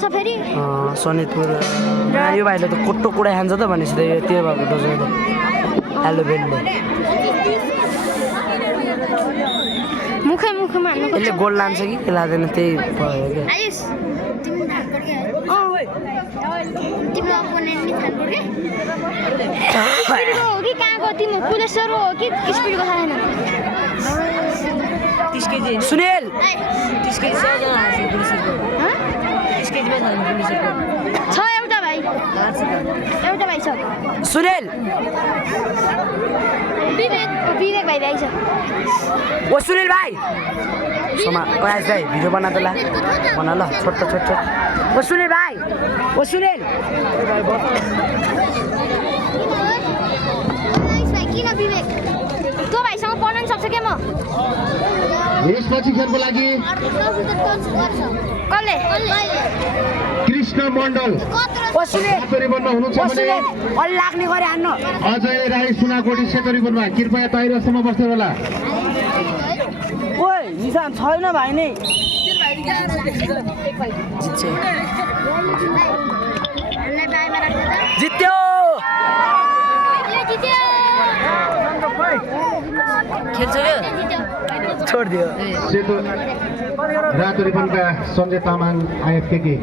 छ फेरि सनितपुर यो भाइले त कोट्टो कुडा खान्छ त भनेपछि त यो त्यो भएको डोजर हेलो बेनले मुखमा हाल्नु यसले गोल लान्छ कि के लाँदैन त्यही भयो क्या आयुष तिम्रो अपोनेन्ट नि थाल्नु के स्पिडको हो कि कहाँको तिम्रो पुलेश्वर हो कि स्पिडको छैन 30 केजी सुनिल 30 केजी सजना हाल्छ पुलिसको 30 केजी मा छ पुलिसको छ एउटा भाइ छ सुनिल विवेक भाइ आइछ ओ सुनिल भाइ सोमा आइस भाइ भिडियो बना त ला बना ल छोट ओ सुनिल भाइ ओ सुनिल किन विवेक त्यो भाइसँग पढ्न नि सक्छ के म यसपछि खेलको लागि कसले कृष्ण मण्डल ओ सुनिल रिबनमा हुनुहुन्छ भने अल लाग्ने गरे हान्न अजय राई सुनाकोटी सेतो रिबनमा कृपया बाहिरसम्म बस्दै होला ओइ निशान छैन भाइ नै जित्यो खेल्छ के छोड दियो सेतो रातो रिबनका सञ्जय तामाङ आइएफके